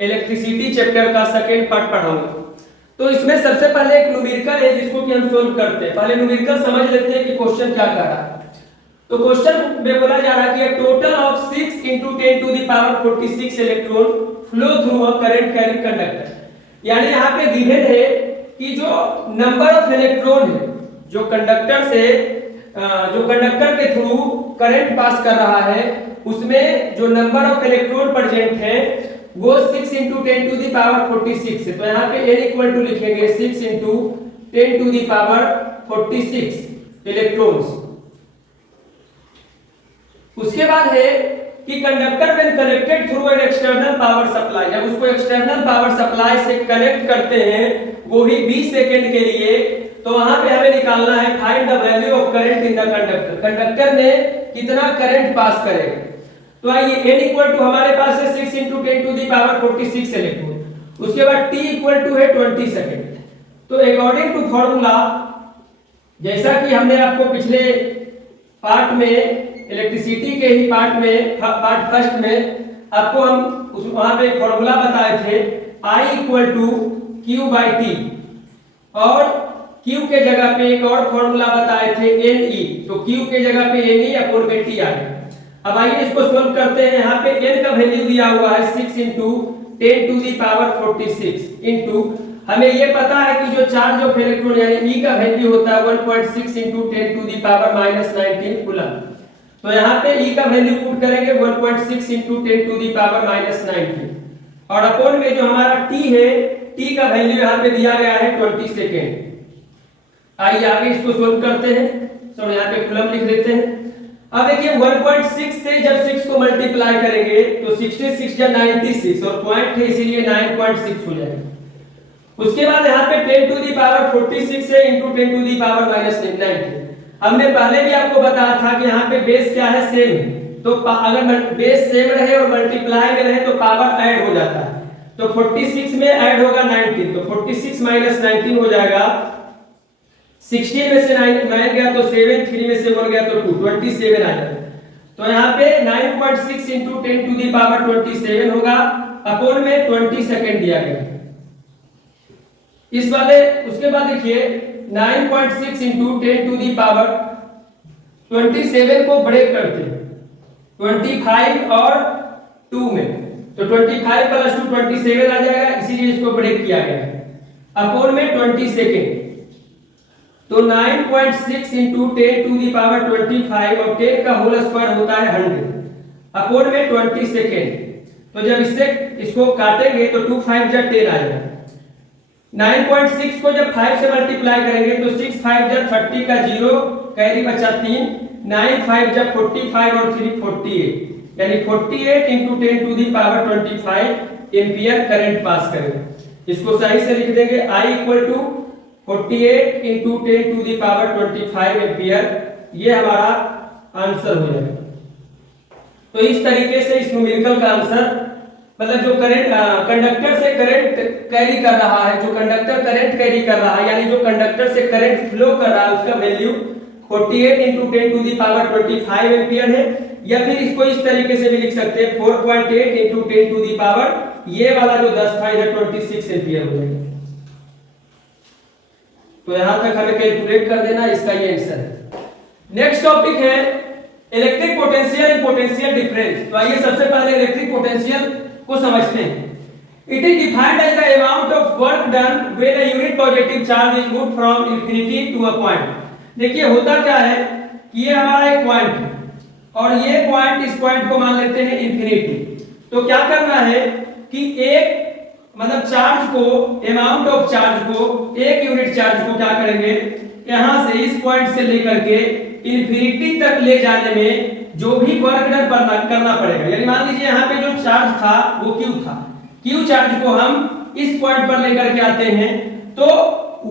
Electricity chapter का second part पढ़ाऊंगा। तो इसमें सबसे पहले एक न्यूमेरिकल है जिसको कि हम सोल्व करते हैं। पहले न्यूमेरिकल समझ लेते हैं कि क्वेश्चन क्या कह रहा है। तो क्वेश्चन में बोला जा रहा है कि total of 6 × 10⁻46 electron flow through a current carrying conductor. यानी यहाँ पे गिवन है कि जो नंबर ऑफ इलेक्ट्रॉन है जो कंडक्टर के थ्रू करंट पास कर रहा है, उसमें जो नंबर ऑफ इलेक्ट्रॉन प्रेजेंट है वो 6 × 10⁻46 है। तो यहाँ पे n इक्वल टू लिखेंगे 6 × 10⁻46 इलेक्ट्रॉन्स। उसके बाद है कि conductor when connected through an external power supply, जब उसको एक्सटर्नल पावर सप्लाई से कनेक्ट करते हैं वो भी 20 सेकंड के लिए, तो वहां पे हमें निकालना है find the value of current in the conductor. Conductor में कितना करंट पास करेगा। तो आइए n इक्वल टू हमारे पास है 6 × 10⁻46 इलेक्ट्रॉन। उसके बाद t इक्वल टू है 20 सेकंड। तो अकॉर्डिंग टू फॉर्मूला, जैसा कि हमने आपको पिछले पार्ट में इलेक्ट्रिसिटी के ही पार्ट फर्स्ट में आपको हम वहां पे फॉर्मूला बताए थे I इक्वल टू Q/T, और Q के जगह पे एक और फॉर्मूला बताए थे Ne। तो Q के जगह पे Ne/T आ गया। अब आइए इसको सोल्व करते हैं। यहाँ पे n का वैल्यू दिया हुआ है 6 × 10⁻46 इनटू, हमें ये पता है कि जो चार्ज ऑफ इलेक्ट्रॉन यानी E का वैल्यू होता है 1.6 × 10⁻−19 कूलम। तो यहाँ पे E का वैल्यू पुट करेंगे 1.6 × 10⁻19, और अपॉन में जो हमारा T है, T का वैल्यू यहाँ पे दिया गया है 20 सेकेंड। आइए आगे इसको सोल्व करते हैं। तो यहाँ पे कूलम लिख देते हैं। अब देखिए 1.6 से जब 6 को मल्टीप्लाई करेंगे तो 66 या 96, और पॉइंट है इसीलिए 9.6 हो जाएगा। उसके बाद यहाँ पे 10⁻46 है इंटू 10⁻−19। हमने पहले भी आपको बताया था कि यहाँ पे बेस क्या है, सेम है। तो अगर बेस सेम रहे और मल्टीप्लाई में रहे तो पावर ऐड हो जाता है। तो 46 में ऐड होगा 19, तो 46 - 19 हो जाएगा। 16 में से 9 गया तो 7, 3 में से 1 गया तो 2, 27 आ जाएगा। तो यहाँ पे 9.6 × 10⁻27 होगा, अपॉन में 20 सेकंड दिया गया इस वाले। उसके बाद देखिए 9.6 × 10⁻27 को ब्रेक करते हैं 25 और 2 में, तो 25 + 2 27 आ जाएगा, इसीलिए इसको ब्रेक किया गया है। अपॉन में 20 सेकंड, तो 9.6 × 10⁻25 और 10 का होल स्क्वायर होता है 100, अपॉन में 20 सेकंड। तो जब इसको काटेंगे तो 2 5 जा 10 आ जाएगा। 9.6 को जब 5 से मल्टीप्लाई करेंगे तो 6 5 जा 30 का 0, कैरी बचा 3, 9 5 जा 45 और 3 48, यानी 48 × 10⁻25 एम्पियर करंट पास करेगा। इसको सही से लिख देंगे I इक्वल टू 48 × 10⁻25 एम्पियर, ये हमारा आंसर हो जाएगा। तो इस तरीके से इस न्यूमेरिकल का आंसर, मतलब जो करंट कंडक्टर से करंट कैरी कर रहा है, जो कंडक्टर करंट कैरी कर रहा है, यानी जो कंडक्टर से करंट फ्लो कर रहा है, उसका वैल्यू 48 × 10⁻25 एम्पियर है। या फिर इसको इस तरीके से भी लिख सकते हैं 4.8 × 10⁻, ये वाला जो 10 था ये 26 एम्पियर हो जाएगा। तो यहां तक हमें कैलकुलेट कर देना, इसका ये आंसर है। नेक्स्ट टॉपिक है electric potential and potential difference. तो आइए सबसे पहले इलेक्ट्रिक पोटेंशियल को समझते हैं। It is defined as the amount of work done when a unit positive charge is moved from infinity to a point. देखिए होता क्या है कि ये हमारा एक पॉइंट है और ये पॉइंट, इस पॉइंट को मान लेते हैं इंफिनिटी। तो क्या करना है कि एक मतलब चार्ज को, अमाउंट ऑफ चार्ज को, एक यूनिट चार्ज को क्या करेंगे, यहां से इस पॉइंट से लेकर के इंफिनिटी तक ले जाने में जो भी वर्क डन करना पड़ेगा। यानी मान लीजिए यहाँ पे जो चार्ज था वो Q था, Q चार्ज को हम इस पॉइंट पर लेकर के आते हैं, तो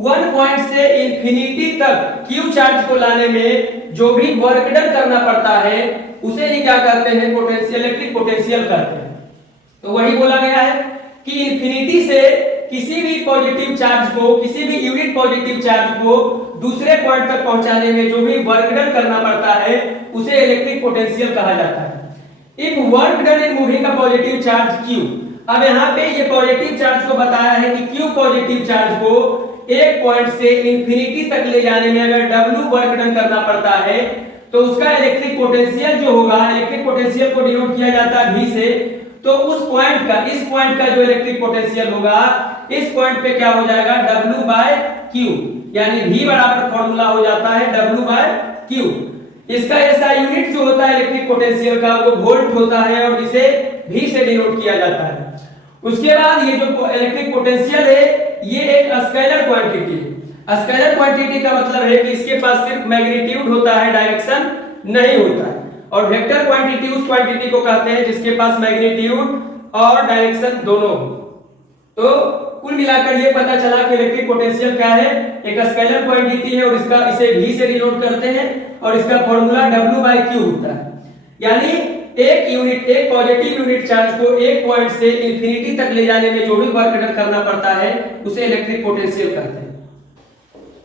1 पॉइंट से इंफिनिटी तक Q चार्ज को लाने में जो भी वर्क डन करना पड़ता है उसे ही क्या करते हैं, पोटेंशियल, इलेक्ट्रिक पोटेंशियल करते हैं। तो वही बोला गया है कि इंफिनिटी से किसी भी पॉजिटिव चार्ज को, किसी भी यूनिट पॉजिटिव चार्ज को दूसरे पॉइंट तक पहुंचाने में जो भी वर्क डन करना पड़ता है उसे इलेक्ट्रिक पोटेंशियल कहा जाता है। If work done in moving a positive charge Q, अब यहाँ पे ये पॉजिटिव चार्ज को बताया है कि क्यू पॉजिटिव चार्ज को एक पॉइंट से इंफिनिटी तक ले जाने में अगर W वर्क डन करना पड़ता है तो उसका इलेक्ट्रिक पोटेंशियल जो होगा, इलेक्ट्रिक पोटेंशियल को डिनोट किया जाता है V से, तो उस पॉइंट का, इस पॉइंट का जो इलेक्ट्रिक पोटेंशियल होगा इस पॉइंट पे क्या हो जाएगा, W बाय Q, यानी V बराबर फॉर्मूला हो जाता है W बाय Q। इसका SI यूनिट जो होता है इलेक्ट्रिक पोटेंशियल का वो वोल्ट होता है और इसे V से डिनोट किया जाता है। उसके बाद ये जो इलेक्ट्रिक पोटेंशियल है ये एक स्केलर क्वांटिटी है। स्केलर क्वांटिटी का मतलब है कि इसके पास सिर्फ मैग्नीट्यूड होता है, डायरेक्शन नहीं होता है। और वेक्टर क्वांटिटी उस क्वांटिटी को कहते हैं जिसके पास मैग्नीट्यूड और डायरेक्शन दोनों हो। तो कुल मिलाकर ये पता चला कि इलेक्ट्रिक पोटेंशियल क्या है, एक स्केलर क्वांटिटी है और इसका इसे V से डिनोट करते हैं और इसका फॉर्मूला W/Q होता है। यानी एक यूनिट, एक पॉजिटिव यूनिट चार्ज को एक पॉइंट से इंफिनिटी तक ले जाने में जो भी वर्क डन करना पड़ता है उसे इलेक्ट्रिक पोटेंशियल कहते हैं।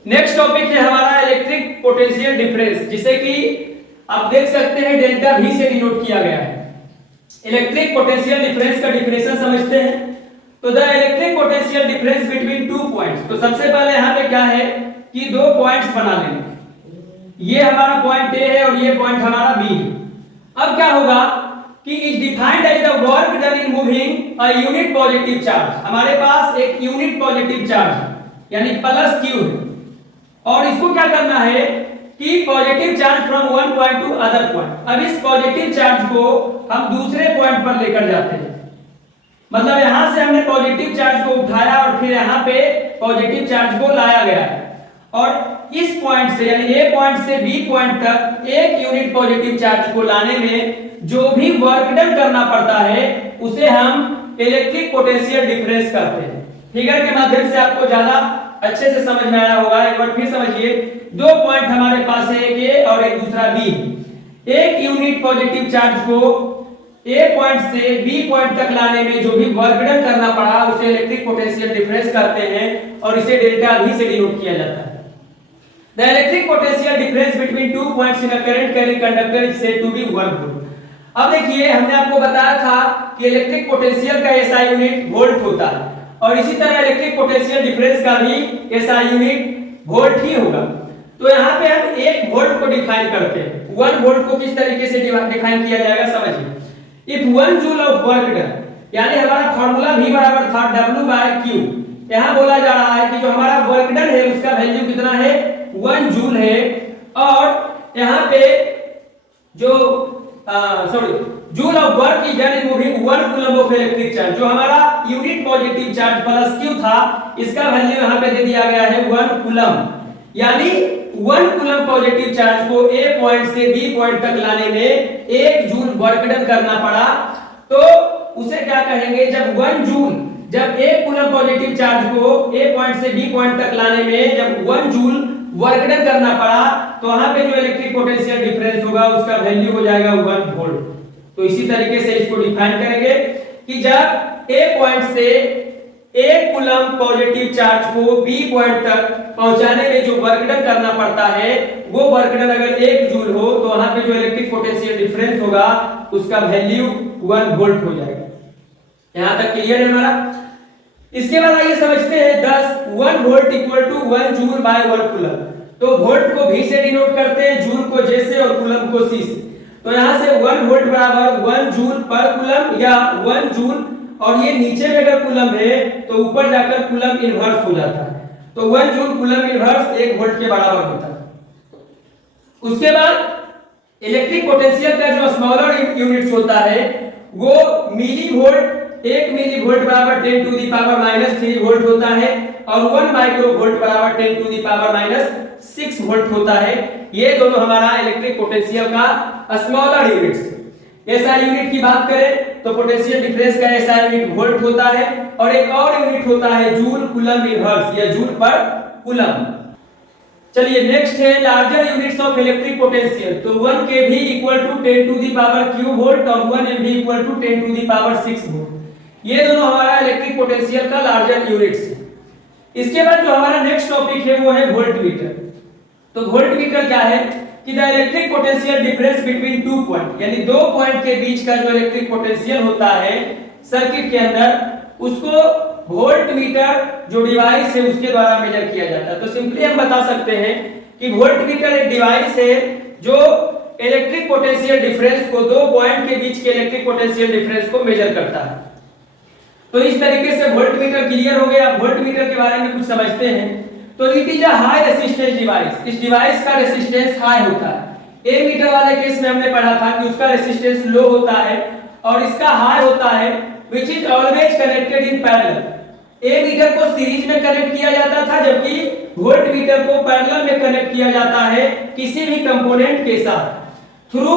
नेक्स्ट टॉपिक है हमारा इलेक्ट्रिक पोटेंशियल डिफरेंस, जिसे कि आप देख सकते हैं डेल्टा V से डिनोट किया गया है। इलेक्ट्रिक पोटेंशियल डिफरेंस का डिफिनेशन समझते हैं। तो the electric potential difference between two points, तो सबसे पहले यहाँ पे क्या है कि दो पॉइंट्स बना लेंगे। ये हमारा पॉइंट A है और ये पॉइंट हमारा B है। अब क्या होगा कि is defined as the work done in moving a unit positive charge. हमारे पास एक यूनिट पॉजिटिव चार्ज यानी प्लस Q है और इसको क्या करना है कि positive charge from one point to other point. अब इस पॉजिटिव चार्ज को हम दूसरे पॉइंट पर लेकर जाते हैं, मतलब यहां से हमने पॉजिटिव चार्ज को उठाया और फिर यहां पे पॉजिटिव चार्ज को लाया गया है और इस पॉइंट से यानी A पॉइंट से B पॉइंट तक एक यूनिट पॉजिटिव चार्ज को लाने में जो भी वर्क डन करना पड़ता है उसे हम इलेक्ट्रिक पोटेंशियल डिफरेंस कहते हैं। फिगर के माध्यम से आपको ज्यादा अच्छे से समझ में आया होगा। एक बार फिर समझिए, दो पॉइंट हमारे पास है, एक A और एक दूसरा B। एक यूनिट पॉजिटिव चार्ज को A पॉइंट से B पॉइंट तक लाने में जो भी वर्क डन करना पड़ा उसे इलेक्ट्रिक पोटेंशियल डिफरेंस कहते हैं और इसे डेल्टा V से डिनोट किया जाता है। The electric potential difference between two points in a current carrying conductor is said to be 1 volt। अब देखिए, हमने आपको बताया था कि इलेक्ट्रिक पोटेंशियल का SI यूनिट वोल्ट होता है और इसी तरह इलेक्ट्रिक पोटेंशियल डिफरेंस का भी SI यूनिट वोल्ट ही होगा। तो यहाँ पे हम 1 वोल्ट को डिफाइन करते हैं। 1 वोल्ट को किस तरीके से डिफाइन किया जाएगा समझिए। If 1 joule of work done, यानी हमारा फार्मूला V बराबर था W/Q। यहाँ बोला जा रहा है कि जो हमारा वर्क डन है उसका वैल्यू कितना है, 1 जूल है और यहाँ पे जो joule of work is done in moving 1 coulomb of electric charge. जो हमारा unit positive charge plus Q था इसका वैल्यू यहाँ पे दे दिया गया है 1 कूलम। यानी 1 कूलम पॉजिटिव चार्ज को A पॉइंट से B पॉइंट तक लाने में 1 जूल वर्क डन करना पड़ा, तो उसे क्या कहेंगे, जब 1 कूलम पॉजिटिव चार्ज को A पॉइंट से B पॉइंट तक लाने में जब 1 जूल वर्क डन करना पड़ा तो वहां पे जो इलेक्ट्रिक पोटेंशियल डिफरेंस होगा उसका वैल्यू हो जाएगा 1 वोल्ट। तो इसी तरीके से इसको डिफाइन करेंगे कि जब A पॉइंट से 1 कूलम पॉजिटिव चार्ज को B पॉइंट तक पहुंचाने में जो वर्क डन करना पड़ता है वो वर्क डन अगर 1 जूल हो तो वहां पे जो इलेक्ट्रिक पोटेंशियल डिफरेंस होगा उसका वैल्यू 1 वोल्ट हो जाएगा। यहां तक क्लियर है हमारा। इसके बाद आइए समझते हैं 1 volt equal to 1 joule by 1 coulomb. तो वोल्ट को V से डिनोट करते हैं, जूल को J से और कूलम को C से। तो यहां से 1 वोल्ट बराबर 1 जूल पर कूलम या 1 जूल, और ये नीचे में अगर कूलम है तो ऊपर जाकर कूलम इनवर्स हो जाता है। तो 1 जूल कूलम इनवर्स 1 वोल्ट के बराबर होता है। उसके बाद इलेक्ट्रिक पोटेंशियल का जो स्मॉलर यूनिट्स होता है वो मिली वोल्ट, 1 मिली वोल्ट बराबर 10 टू द पावर -3 वोल्ट होता है और 1 माइक्रो वोल्ट बराबर 10 टू द पावर -6 वोल्ट होता है। ये दोनों हमारा इलेक्ट्रिक पोटेंशियल का स्मॉलर यूनिट्स। SI यूनिट की बात करें तो पोटेंशियल डिफरेंस का SI यूनिट वोल्ट होता है और एक और यूनिट होता है जूल कूलम इनवर्स या जूल पर कूलम। चलिए नेक्स्ट है larger units of electric potential. तो 1 kV equal to 10 to the power q volt और 1 MV equal to 10 to the power 6 volt. ये दोनों हमारा इलेक्ट्रिक पोटेंशियल का लार्जर यूनिट्स है। इसके बाद जो हमारा नेक्स्ट टॉपिक है वो है वोल्टमीटर। तो वोल्टमीटर क्या है कि the electric potential difference between two point, यानी दो पॉइंट के बीच का जो इलेक्ट्रिक पोटेंशियल होता है सर्किट के अंदर, उसको वोल्ट मीटर जो डिवाइस है उसके द्वारा मेजर किया जाता है। तो सिंपली हम बता सकते हैं कि वोल्ट मीटर एक डिवाइस है जो इलेक्ट्रिक पोटेंशियल डिफरेंस को, दो पॉइंट के बीच के इलेक्ट्रिक पोटेंशियल डिफरेंस को मेजर करता है। तो इस तरीके से वोल्ट मीटर क्लियर हो गया। वोल्ट मीटर के बारे में कुछ समझते हैं। तो it is a high resistance device, इस डिवाइस का रेजिस्टेंस हाई होता है। ए मीटर वाले केस में हमने पढ़ा था कि उसका रेजिस्टेंस लो होता है और इसका हाई होता है, which is always connected in parallel. Ammeter को सीरीज में कनेक्ट किया जाता था, जबकि वोल्ट मीटर को पैरेलल में कनेक्ट किया जाता है किसी भी कंपोनेंट के साथ, through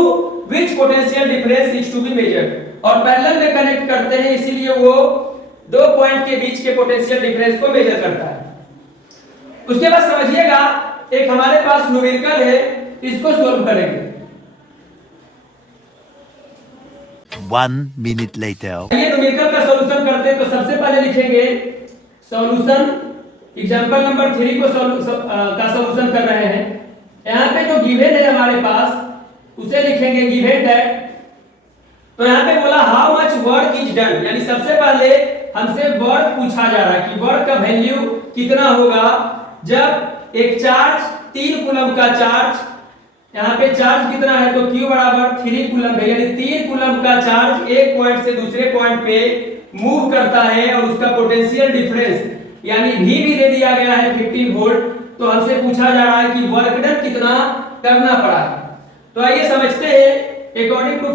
which potential difference is to be measured. और पैरेलल में कनेक्ट करते हैं, इसीलिए वो दो पॉइंट के बीच के पोटेंशियल डिफरेंस को मेजर करता है। उसके बाद समझिएगा, एक हमारे पास न्यूमेरिकल है, इसको सॉल्व करेंगे। 1 minute later. ये न्यूमेरिकल का सॉल्यूशन करते हैं। तो सबसे पहले लिखेंगे सॉल्यूशन, एग्जांपल नंबर 3 को का सॉल्यूशन कर रहे हैं। यहाँ पे जो गिवन है हमारे पास, उसे लिखेंगे गिवन दैट। तो यहाँ पे बोला how much work is done, यानी सबसे पहले हमसे वर्क पूछा जा रहा है कि वर्क का वैल्यू कितना होगा जब एक चार्ज 3 कूलम का चार्ज, यहाँ पे चार्ज कितना है तो Q बराबर 3 कूलम है, यानी 3 कूलम का चार्ज एक पॉइंट से दूसरे पॉइंट पे मूव करता है और उसका पोटेंशियल डिफरेंस यानी V भी दे दिया गया है 15 वोल्ट। तो हमसे पूछा जा रहा है कि वर्क डन कितना करना पड़ा है। तो आइए समझते हैं। According to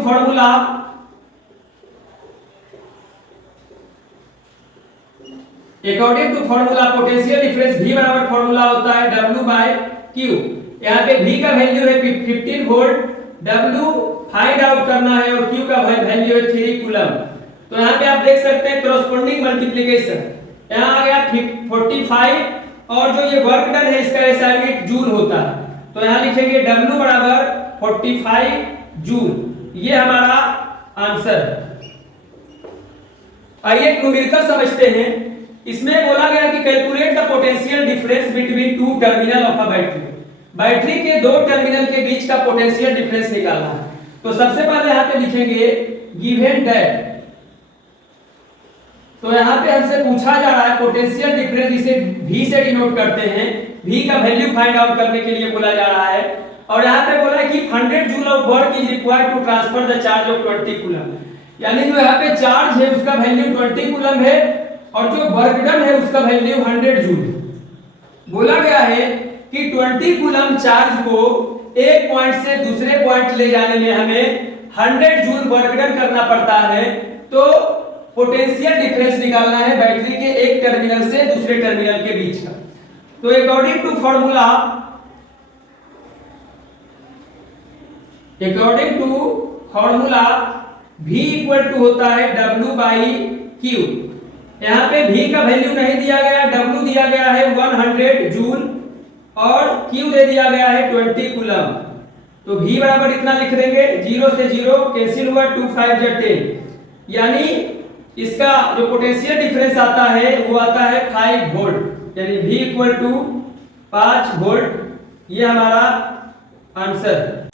formula, potential difference V बराबर फॉर्मूला होता है W बाय Q। यहाँ पे V का वैल्यू है 15 वोल्ट, W फाइंड आउट करना है और Q का वैल्यू है 3 कूलम। तो यहाँ पे आप देख सकते हैं कॉरस्पॉन्डिंग मल्टीप्लिकेशन, यहाँ आ गया 45 और जो ये वर्क डन है इसका SI यूनिट जूल होता है। तो यहाँ लिखेंगे W बराबर 45 जूल, ये हमारा आंसर है। आइए न्यूमेरिकल समझते हैं। इसमें बोला गया कि calculate the potential difference between two terminal of a battery. Battery के दो टर्मिनल के बीच का पोटेंशियल डिफरेंस निकालना है। तो सबसे पहले यहाँ पे लिखेंगे गिवन दैट। तो यहाँ पे हमसे पूछा जा रहा है पोटेंशियल डिफरेंस, जिसे V से डिनोट करते हैं, V का वैल्यू फाइंड आउट करने के लिए बोला जा रहा है। और यहाँ पे बोला है कि 100 joule of work is required to transfer the charge of 20 coulomb, यानी जो यहाँ पे चार्ज है उसका वैल्यू 20 कूलम है और जो वर्क डन है उसका वैल्यू 100 जूल। बोला गया है कि 20 कूलम चार्ज को एक पॉइंट से दूसरे पॉइंट ले जाने में हमें 100 जूल वर्क डन करना पड़ता है। तो पोटेंशियल डिफरेंस निकालना है बैटरी के एक टर्मिनल से दूसरे टर्मिनल के बीच का। तो according to formula V equal to होता है W बाई Q। यहाँ पे V का वैल्यू नहीं दिया गया, W दिया गया है 100 जूल और Q दे दिया गया है 20 कूलम। तो V बराबर इतना लिख देंगे, 0 से 0 कैंसिल हुआ, 2 5 10, यानी इसका जो पोटेंशियल डिफरेंस आता है वो आता है 5 वोल्ट, यानी V इक्वल टू 5 वोल्ट। ये हमारा आंसर।